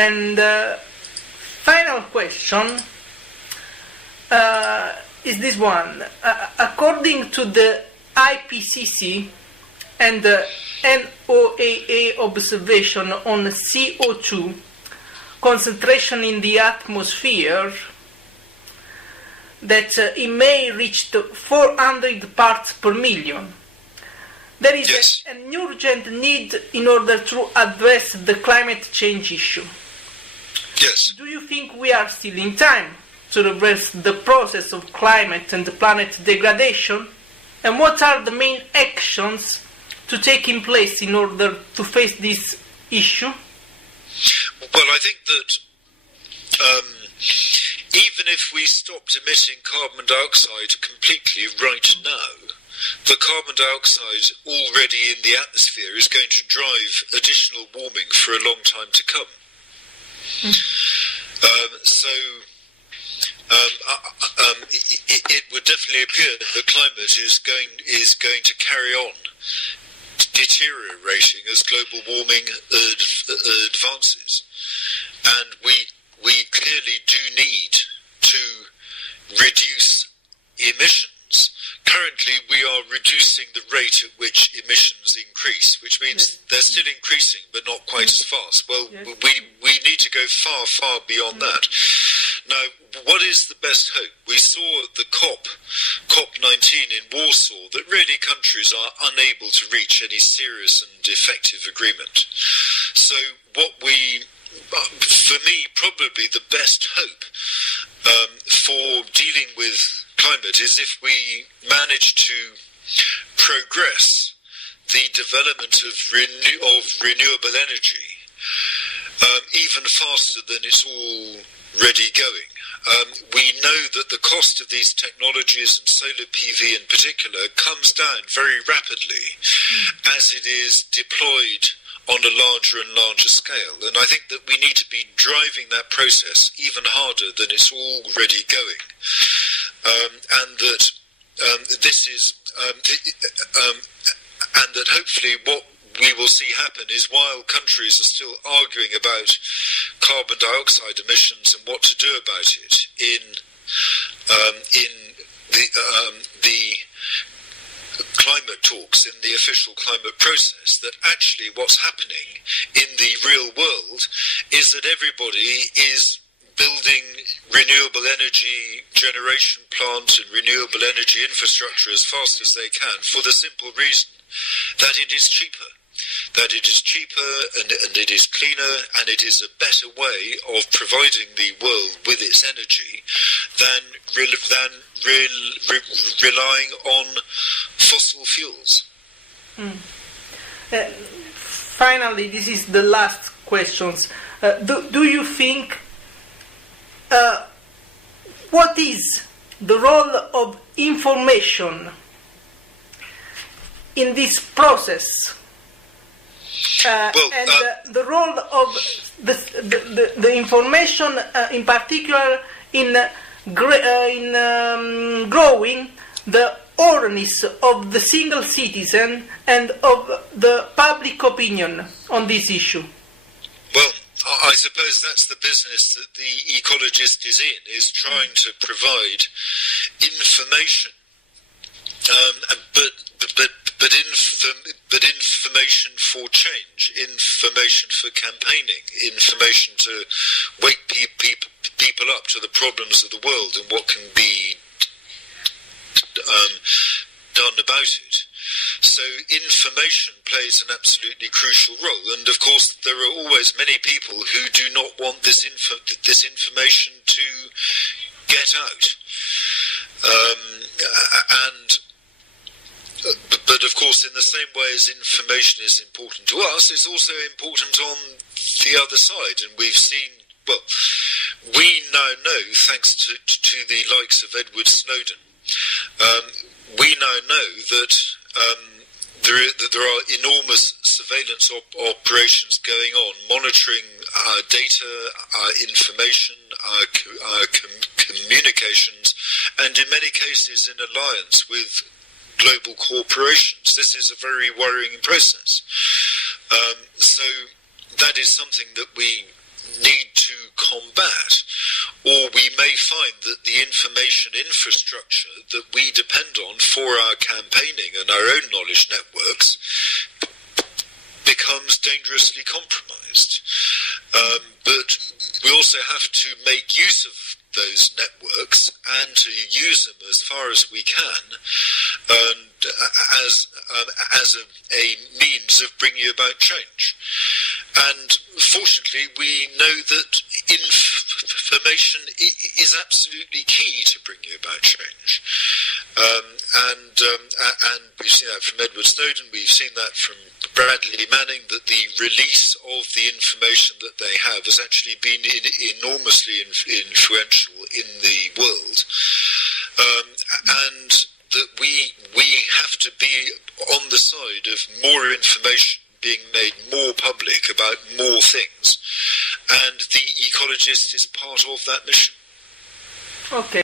And final question is this one. According to the IPCC and the NOAA observation on CO2 concentration in the atmosphere, that it may reach 400 parts per million. There is an urgent need in order to address the climate change issue. Yes. Do you think we are still in time to reverse the process of climate and planet degradation? And what are the main actions to take in place in order to face this issue? Well, I think that even if we stopped emitting carbon dioxide completely right now, the carbon dioxide already in the atmosphere is going to drive additional warming for a long time to come. It would definitely appear that the climate is going to carry on deteriorating as global warming advances, and we clearly do need to reduce emissions. Currently, we are reducing the rate at which emissions increase, which means they're still increasing, but not quite as fast. Well, we need to go far, far beyond that. Now, what is the best hope? We saw at the COP19 in Warsaw that really countries are unable to reach any serious and effective agreement. So for me, probably the best hope for dealing with climate is if we manage to progress the development of renewable energy even faster than it's already going. We know that the cost of these technologies, and solar PV in particular, comes down very rapidly as it is deployed on a larger and larger scale. And I think that we need to be driving that process even harder than it's already going. And that this is, and that hopefully what we will see happen is, while countries are still arguing about carbon dioxide emissions and what to do about it in the climate talks, in the official climate process, that actually what's happening in the real world is that everybody is building renewable energy generation plants and renewable energy infrastructure as fast as they can, for the simple reason that it is cheaper. That it is cheaper and it is cleaner, and it is a better way of providing the world with its energy than relying on fossil fuels. Finally, this is the last questions. Do you think what is the role of information in this process? The role of the information, in particular, in growing the awareness of the single citizen and of the public opinion on this issue. Well, I suppose that's the business that the ecologist is in, is trying to provide information, but information for change, information for campaigning, information to wake people up to the problems of the world and what can be done about it. So information plays an absolutely crucial role, and of course there are always many people who do not want this information to get out. But of course, in the same way as information is important to us, it's also important on the other side. And we've seen, well, we now know, thanks to the likes of Edward Snowden, we now know that there are enormous surveillance operations going on, monitoring our data, our information, our communications, and in many cases in alliance with global corporations. This is a very worrying process. So that is something that we need to combat, or we may find that the information infrastructure that we depend on for our campaigning and our own knowledge networks becomes dangerously compromised. But we also have to make use of those networks and to use them as far as we can, and as a means of bringing about change. And fortunately, we know that information is absolutely key to bringing about change. And we've seen that from Edward Snowden, we've seen that from Bradley Manning, that the release of the information that they have has actually been enormously influential in the world. And that we have to be on the side of more information being made more public about more things. And the ecologist is part of that mission. Okay.